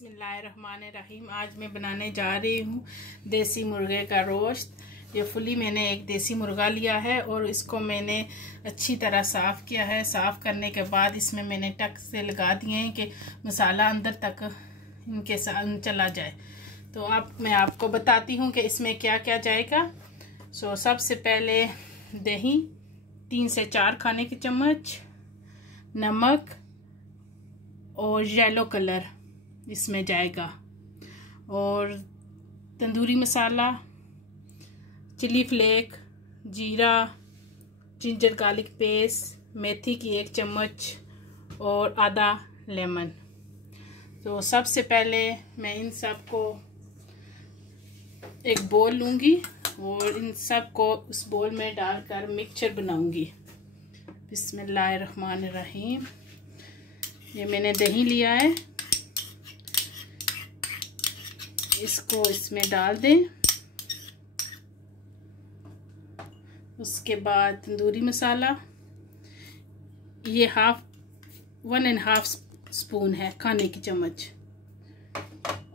बिस्मिल्लाहिर्रहमानिर्रहीम। आज मैं बनाने जा रही हूँ देसी मुर्गे का रोस्ट। ये फुली मैंने एक देसी मुर्गा लिया है और इसको मैंने अच्छी तरह साफ़ किया है। साफ़ करने के बाद इसमें मैंने टक से लगा दिए हैं कि मसाला अंदर तक इनके साथ चला जाए। तो अब मैं आपको बताती हूँ कि इसमें क्या क्या जाएगा। सबसे पहले दही 3 से 4 खाने के चम्मच, नमक और येलो कलर इसमें जाएगा, और तंदूरी मसाला, चिली फ्लेक, जीरा, जिंजर गार्लिक पेस्ट, मेथी की 1 चम्मच और आधा लेमन। तो सबसे पहले मैं इन सब को एक बोल लूँगी और इन सब को उस बोल में डालकर मिक्सचर बनाऊँगी। बिस्मिल्लाहिर्रहमानिर्रहीम। ये मैंने दही लिया है, इसको इसमें डाल दें। उसके बाद तंदूरी मसाला, ये 1.5 स्पून है खाने की चम्मच,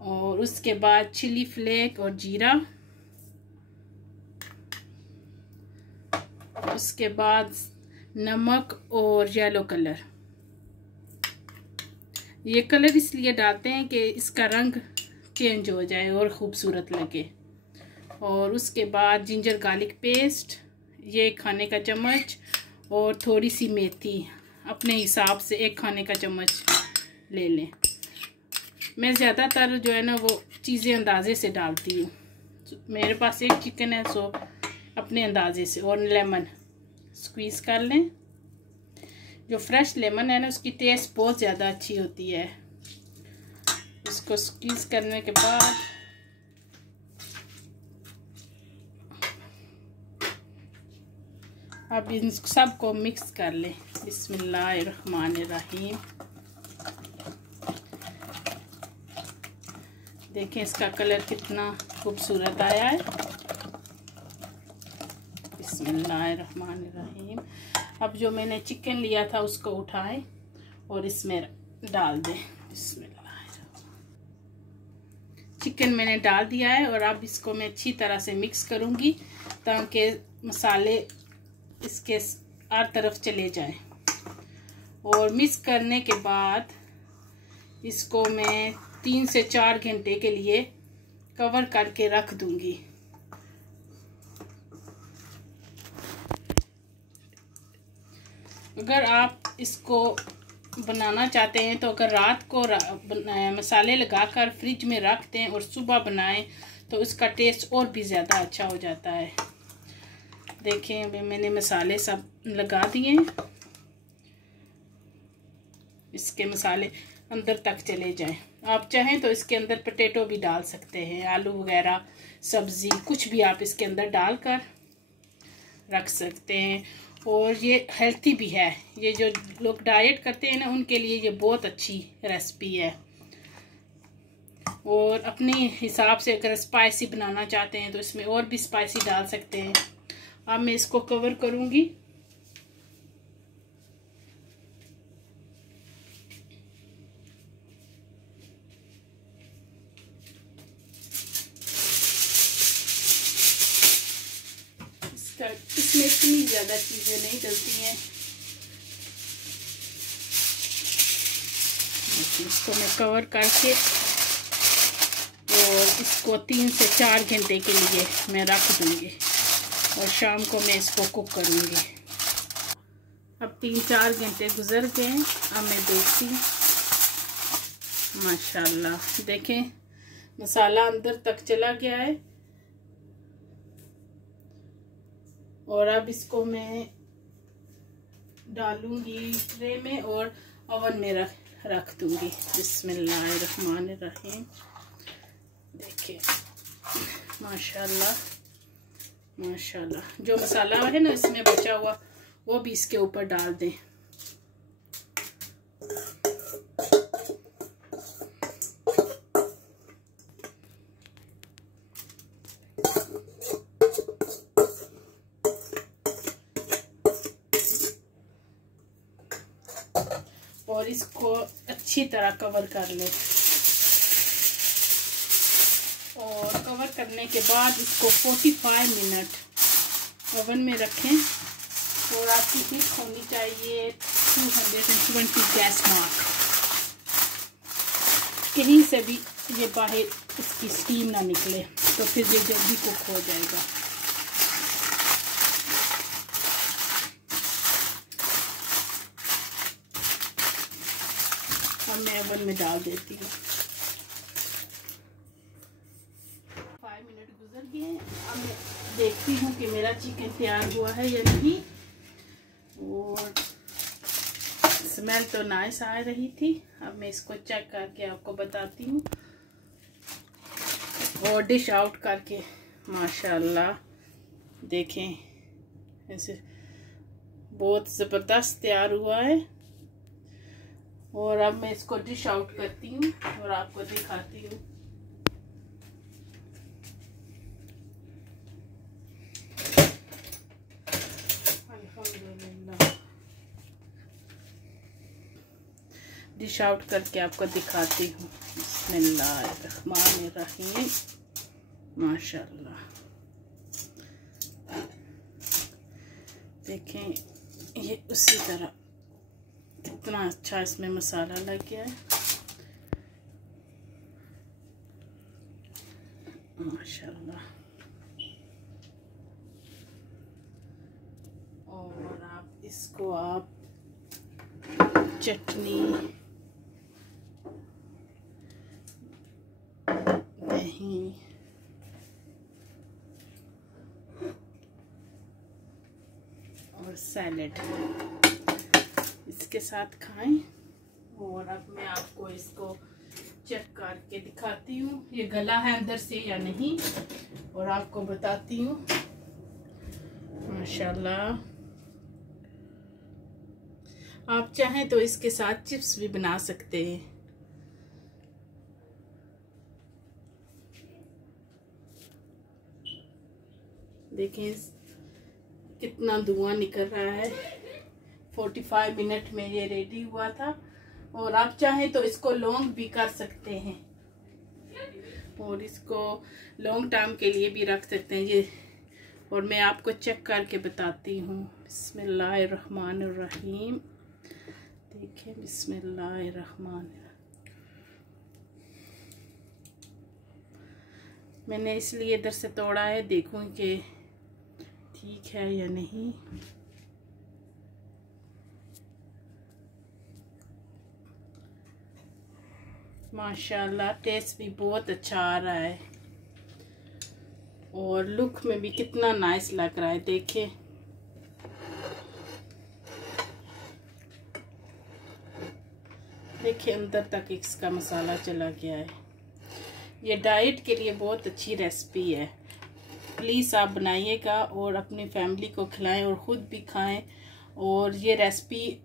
और उसके बाद चिली फ्लेक और जीरा, उसके बाद नमक और येलो कलर। ये कलर इसलिए डालते हैं कि इसका रंग चेंज हो जाए और ख़ूबसूरत लगे। और उसके बाद जिंजर गार्लिक पेस्ट, ये 1 खाने का चम्मच, और थोड़ी सी मेथी अपने हिसाब से 1 खाने का चम्मच ले लें। मैं ज़्यादातर जो है ना वो चीज़ें अंदाजे से डालती हूँ। मेरे पास 1 चिकन है, सो अपने अंदाजे से। और लेमन स्क्वीज़ कर लें। जो फ्रेश लेमन है ना उसकी टेस्ट बहुत ज़्यादा अच्छी होती है। इसको स्क्वीज़ करने के बाद अब इन सब को मिक्स कर लें। बिस्मिल्लाहिर्रहमानिर्रहीम। देखें इसका कलर कितना खूबसूरत आया है। बिस्मिल्लाहिर्रहमानिर्रहीम। अब जो मैंने चिकन लिया था उसको उठाएं और इसमें डाल दें। बिस्मिल्लाह। चिकन मैंने डाल दिया है और अब इसको मैं अच्छी तरह से मिक्स करूंगी ताकि मसाले इसके हर तरफ चले जाएं। और मिक्स करने के बाद इसको मैं 3 से 4 घंटे के लिए कवर करके रख दूंगी। अगर आप इसको बनाना चाहते हैं तो अगर रात को मसाले लगाकर फ्रिज में रख दें और सुबह बनाएं तो इसका टेस्ट और भी ज़्यादा अच्छा हो जाता है। देखें अभी मैंने मसाले सब लगा दिए, इसके मसाले अंदर तक चले जाएं। आप चाहें तो इसके अंदर पोटैटो भी डाल सकते हैं, आलू वगैरह सब्ज़ी कुछ भी आप इसके अंदर डालकर रख सकते हैं। और ये हेल्थी भी है। ये जो लोग डाइट करते हैं ना उनके लिए ये बहुत अच्छी रेसिपी है। और अपने हिसाब से अगर स्पाइसी बनाना चाहते हैं तो इसमें और भी स्पाइसी डाल सकते हैं। अब मैं इसको कवर करूंगी। इसमें इतनी ज़्यादा चीज़ें नहीं डलती हैं। इसको मैं कवर करके और इसको 3 से 4 घंटे के लिए मैं रख दूँगी और शाम को मैं इसको कुक करूँगी। अब 3-4 घंटे गुजर गए हैं। अब मैं देखती हूँ, माशाल्लाह देखें मसाला अंदर तक चला गया है। और अब इसको मैं डालूंगी ट्रे में और ओवन में रख दूंगी। बिस्मिल्लाहिर्रहमानिर्रहीम। देखिए माशाल्लाह माशाल्लाह। जो मसाला है ना इसमें बचा हुआ वो भी इसके ऊपर डाल दें। और इसको अच्छी तरह कवर कर लें। करने के बाद इसको 45 मिनट ओवन में रखें और आपकी हीट होनी चाहिए 220 गैस मार्क। कहीं से भी ये बाहर इसकी स्टीम ना निकले तो फिर ये जल्दी कुक हो जाएगा। अब मैं ओवन में डाल देती हूँ। 5 मिनट गुजर गए। अब मैं देखती हूँ कि मेरा चिकन तैयार हुआ है या नहीं। और स्मेल तो नाइस आ रही थी। अब मैं इसको चेक करके आपको बताती हूँ और डिश आउट करके। माशाल्लाह देखें, ऐसे बहुत ज़बरदस्त तैयार हुआ है। और अब मैं इसको डिश आउट करती हूँ और आपको दिखाती हूँ। अल्हम्दुलिल्लाह, डिश आउट करके आपको दिखाती हूँ। बिस्मिल्लाहिर्रहमानिर्रहीम। माशाल्लाह देखें, ये उसी तरह कितना अच्छा इसमें मसाला लग गया है। माशाल्लाह। और आप इसको चटनी, दही और सैलेड इसके साथ खाएं। और अब मैं आपको इसको चेक करके दिखाती हूँ ये गला है अंदर से या नहीं, और आपको बताती हूँ। माशाल्लाह, आप चाहें तो इसके साथ चिप्स भी बना सकते हैं। देखें कितना धुआं निकल रहा है। 45 मिनट में ये रेडी हुआ था। और आप चाहें तो इसको लॉन्ग भी कर सकते हैं और इसको लॉन्ग टाइम के लिए भी रख सकते हैं ये। और मैं आपको चेक करके बताती हूँ। बिस्मिल्लाहिर्रहमानिर्रहीम। देखिए, बिस्मिल्लाहिर्रहमानिर्रहीम। मैंने इसलिए इधर से तोड़ा है, देखूं कि ठीक है या नहीं। माशाल्लाह टेस्ट भी बहुत अच्छा आ रहा है और लुक में भी कितना नाइस लग रहा है। देखिए, देखिए अंदर तक इसका मसाला चला गया है। ये डाइट के लिए बहुत अच्छी रेसिपी है। प्लीज़ आप बनाइएगा और अपनी फैमिली को खिलाएं और ख़ुद भी खाएं। और ये रेसिपी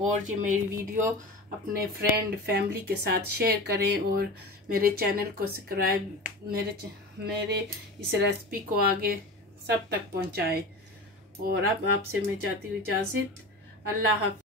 और ये मेरी वीडियो अपने फ्रेंड फैमिली के साथ शेयर करें और मेरे चैनल को सब्सक्राइब, मेरे इस रेसिपी को आगे सब तक पहुंचाएं। और अब आपसे मैं चाहती हूँ इजाज़त। अल्लाह हाफ़िज़।